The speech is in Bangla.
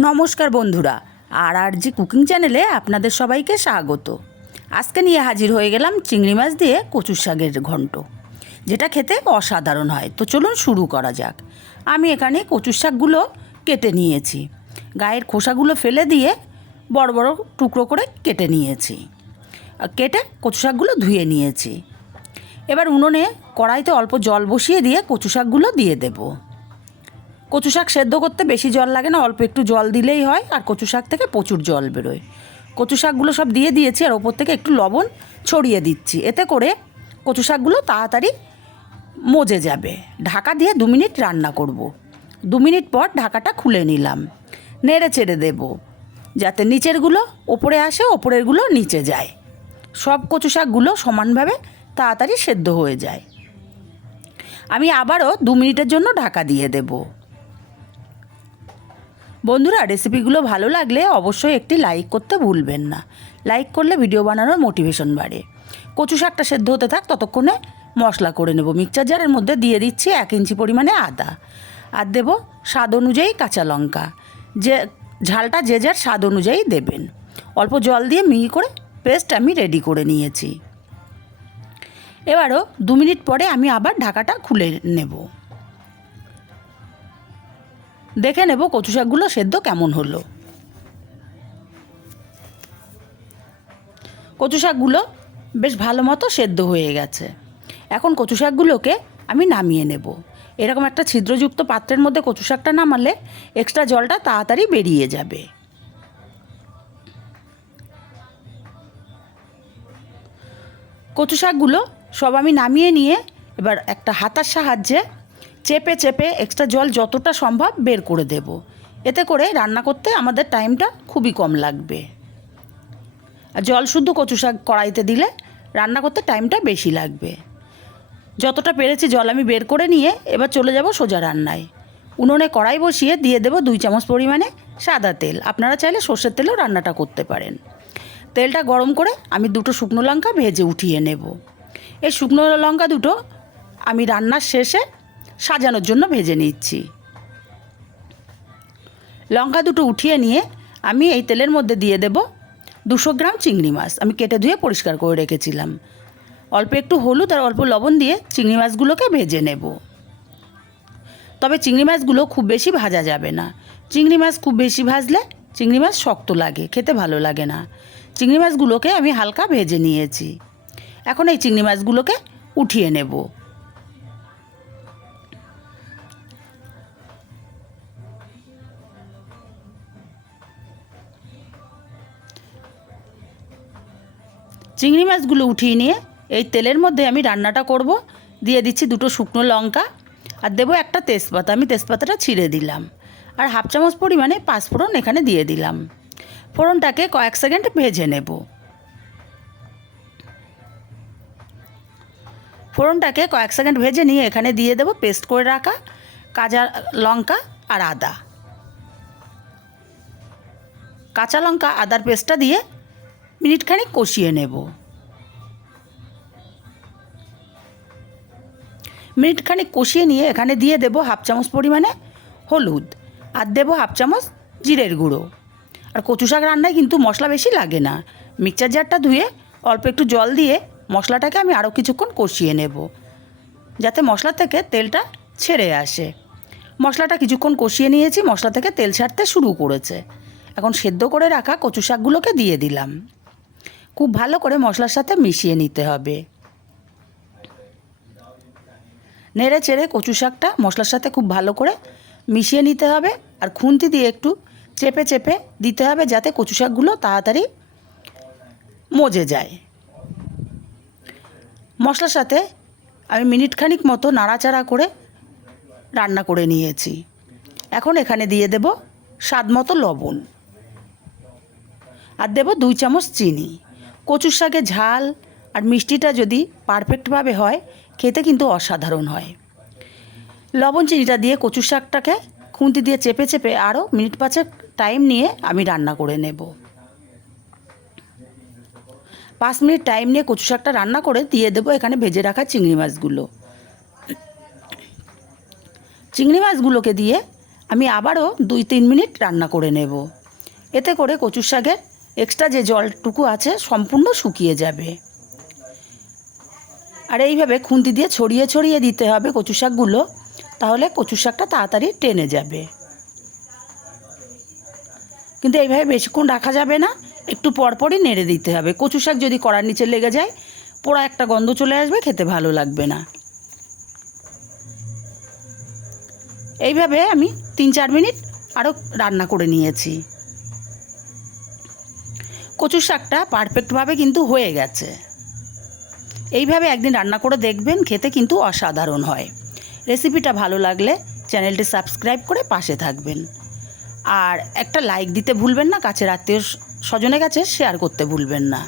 নমস্কার বন্ধুরা আর আর জি কুকিং চ্যানেলে আপনাদের সবাইকে স্বাগত। আজকে নিয়ে হাজির হয়ে গেলাম চিংড়ি মাছ দিয়ে কচুর শাকের ঘন্ট, যেটা খেতে অসাধারণ হয়। তো চলুন শুরু করা যাক। আমি এখানে কচুর শাকগুলো কেটে নিয়েছি, গায়ের খোসাগুলো ফেলে দিয়ে বড় বড় টুকরো করে কেটে নিয়েছি। কেটে কচু শাকগুলো ধুয়ে নিয়েছি। এবার উনুনে কড়াইতে অল্প জল বসিয়ে দিয়ে কচু শাকগুলো দিয়ে দেবো। কচু শাক সেদ্ধ করতে বেশি জল লাগে না, অল্প একটু জল দিলেই হয়, আর কচু শাক থেকে প্রচুর জল বেরোয়। কচু শাকগুলো সব দিয়ে দিয়েছি, আর ওপর থেকে একটু লবণ ছড়িয়ে দিচ্ছি। এতে করে কচু শাকগুলো তাড়াতাড়ি মজে যাবে। ঢাকা দিয়ে দু মিনিট রান্না করব। দু মিনিট পর ঢাকাটা খুলে নিলাম। নেড়ে চেড়ে দেব, যাতে নিচেরগুলো ওপরে আসে, ওপরেরগুলো নিচে যায়। সব কচু শাকগুলো সমানভাবে তাড়াতাড়ি সেদ্ধ হয়ে যায়। আমি আবারও দু মিনিটের জন্য ঢাকা দিয়ে দেবো। বন্ধুরা রেসিপিগুলো ভালো লাগলে অবশ্যই একটি লাইক করতে ভুলবেন না। লাইক করলে ভিডিও বানানোর মোটিভেশন বাড়ে। কচু শাকটা সেদ্ধ হতে থাক, ততক্ষণে মশলা করে নেব। মিক্সচার জারের মধ্যে দিয়ে দিচ্ছি এক ইঞ্চি পরিমাণে আদা। আর দেব স্বাদ অনুযায়ী কাঁচা লঙ্কা। যে, ঝালটা যে যার স্বাদ অনুযায়ী দেবেন। অল্প জল দিয়ে মিহি করে পেস্ট আমি রেডি করে নিয়েছি। এবারও দু মিনিট পরে আমি আবার ঢাকাটা খুলে নেব। দেখে নেব কচু শাকগুলো সেদ্ধ কেমন হলো। কচু শাকগুলো বেশ ভালো মতো সেদ্ধ হয়ে গেছে। এখন কচু শাকগুলোকে আমি নামিয়ে নেব। এরকম একটা ছিদ্রযুক্ত পাত্রের মধ্যে কচু শাকটা নামালে এক্সট্রা জলটা তাড়াতাড়ি বেরিয়ে যাবে। কচু শাকগুলো সব আমি নামিয়ে নিয়ে এবার একটা হাতার সাহায্যে চেপে চেপে এক্সট্রা জল যতটা সম্ভব বের করে দেব। এতে করে রান্না করতে আমাদের টাইমটা খুবই কম লাগবে। আর জল শুদ্ধ কচু শাক কড়াইতে দিলে রান্না করতে টাইমটা বেশি লাগবে। যতটা পেরেছি জল আমি বের করে নিয়ে এবার চলে যাব সোজা রান্নায়। উনুনে কড়াই বসিয়ে দিয়ে দেবো দুই চামচ পরিমাণে সাদা তেল। আপনারা চাইলে সর্ষের তেলেও রান্নাটা করতে পারেন। তেলটা গরম করে আমি দুটো শুকনো লঙ্কা ভেজে উঠিয়ে নেব। এই শুকনো লঙ্কা দুটো আমি রান্নার শেষে সাজানোর জন্য ভেজে নিচ্ছি। লঙ্কা দুটো উঠিয়ে নিয়ে আমি এই তেলের মধ্যে দিয়ে দেব দুশো গ্রাম চিংড়ি মাছ। আমি কেটে ধুয়ে পরিষ্কার করে রেখেছিলাম। অল্প একটু হলুদ আর অল্প লবণ দিয়ে চিংড়ি মাছগুলোকে ভেজে নেব। তবে চিংড়ি মাছগুলো খুব বেশি ভাজা যাবে না। চিংড়ি মাছ খুব বেশি ভাজলে চিংড়ি মাছ শক্ত লাগে, খেতে ভালো লাগে না। চিংড়ি মাছগুলোকে আমি হালকা ভেজে নিয়েছি। এখন এই চিংড়ি মাছগুলোকে উঠিয়ে নেব। চিংড়ি মাছগুলো উঠিয়ে নিয়ে এই তেলের মধ্যে আমি রান্নাটা করব। দিয়ে দিচ্ছি দুটো শুকনো লঙ্কা আর দেবো একটা তেজপাতা। আমি তেজপাতাটা ছিঁড়ে দিলাম। আর হাফ চামচ পরিমাণে পাঁচফোড়ন এখানে দিয়ে দিলাম। ফোড়নটাকে কয়েক সেকেন্ড ভেজে নেব। ফোড়নটাকে কয়েক সেকেন্ড ভেজে নিয়ে এখানে দিয়ে দেবো পেস্ট করে রাখা কাঁচা লঙ্কা আর আদা। কাঁচা লঙ্কা, আদার পেস্টটা দিয়ে মিনিটখানিক কষিয়ে নেব। মিনিটখানিক কষিয়ে নিয়ে এখানে দিয়ে দেবো হাফ চামচ পরিমাণে হলুদ আর দেবো হাফ চামচ জিরের গুঁড়ো। আর কচু শাক রান্নায় কিন্তু মশলা বেশি লাগে না। মিক্সচার জারটা ধুয়ে অল্প একটু জল দিয়ে মশলাটাকে আমি আরও কিছুক্ষণ কষিয়ে নেব যাতে মশলা থেকে তেলটা ছেড়ে আসে। মশলাটা কিছুক্ষণ কষিয়ে নিয়েছি, মশলা থেকে তেল ছাড়তে শুরু করেছে। এখন সেদ্ধ করে রাখা কচু শাকগুলোকে দিয়ে দিলাম। খুব ভালো করে মশলার সাথে মিশিয়ে নিতে হবে। নেড়ে চেড়ে কচু শাকটা মশলার সাথে খুব ভালো করে মিশিয়ে নিতে হবে আর খুন্তি দিয়ে একটু চেপে চেপে দিতে হবে যাতে কচু শাকগুলো তাড়াতাড়ি মজে যায়। মশলার সাথে আমি মিনিট খানিক মতো নাড়াচাড়া করে রান্না করে নিয়েছি। এখন এখানে দিয়ে দেব স্বাদ মতো লবণ। আর দেব দুই চামচ চিনি। কচুর শাকে ঝাল আর মিষ্টিটা যদি পারফেক্টভাবে হয়, খেতে কিন্তু অসাধারণ হয়। লবণ চিনিটা দিয়ে কচুর শাকটাকে খুন্তি দিয়ে চেপে চেপে আরও মিনিট পাঁচেক টাইম নিয়ে আমি রান্না করে নেব। পাঁচ মিনিট টাইম নিয়ে কচু শাকটা রান্না করে দিয়ে দেবো এখানে ভেজে রাখা চিংড়ি মাছগুলো। চিংড়ি মাছগুলোকে দিয়ে আমি আবারও দুই তিন মিনিট রান্না করে নেব। এতে করে কচুর শাকের এক্সট্রা যে জলটুকু আছে সম্পূর্ণ শুকিয়ে যাবে। আর এইভাবে খুন্তি দিয়ে ছড়িয়ে ছড়িয়ে দিতে হবে কচু শাকগুলো, তাহলে কচু শাকটা তাড়াতাড়ি টেনে যাবে। কিন্তু এইভাবে বেশিক্ষণ রাখা যাবে না, একটু পরপরই নেড়ে দিতে হবে। কচু শাক যদি কড়ার নিচে লেগে যায়, পোড়া একটা গন্ধ চলে আসবে, খেতে ভালো লাগবে না। এইভাবে আমি তিন চার মিনিট আরও রান্না করে নিয়েছি। কচুর শাকটা পারফেক্টভাবে কিন্তু হয়ে গেছে। এইভাবে একদিন রান্না করে দেখবেন, খেতে কিন্তু অসাধারণ হয়। রেসিপিটা ভালো লাগলে চ্যানেলটি সাবস্ক্রাইব করে পাশে থাকবেন। আর একটা লাইক দিতে ভুলবেন না, কাছের আত্মীয় স্বজনের কাছে শেয়ার করতে ভুলবেন না।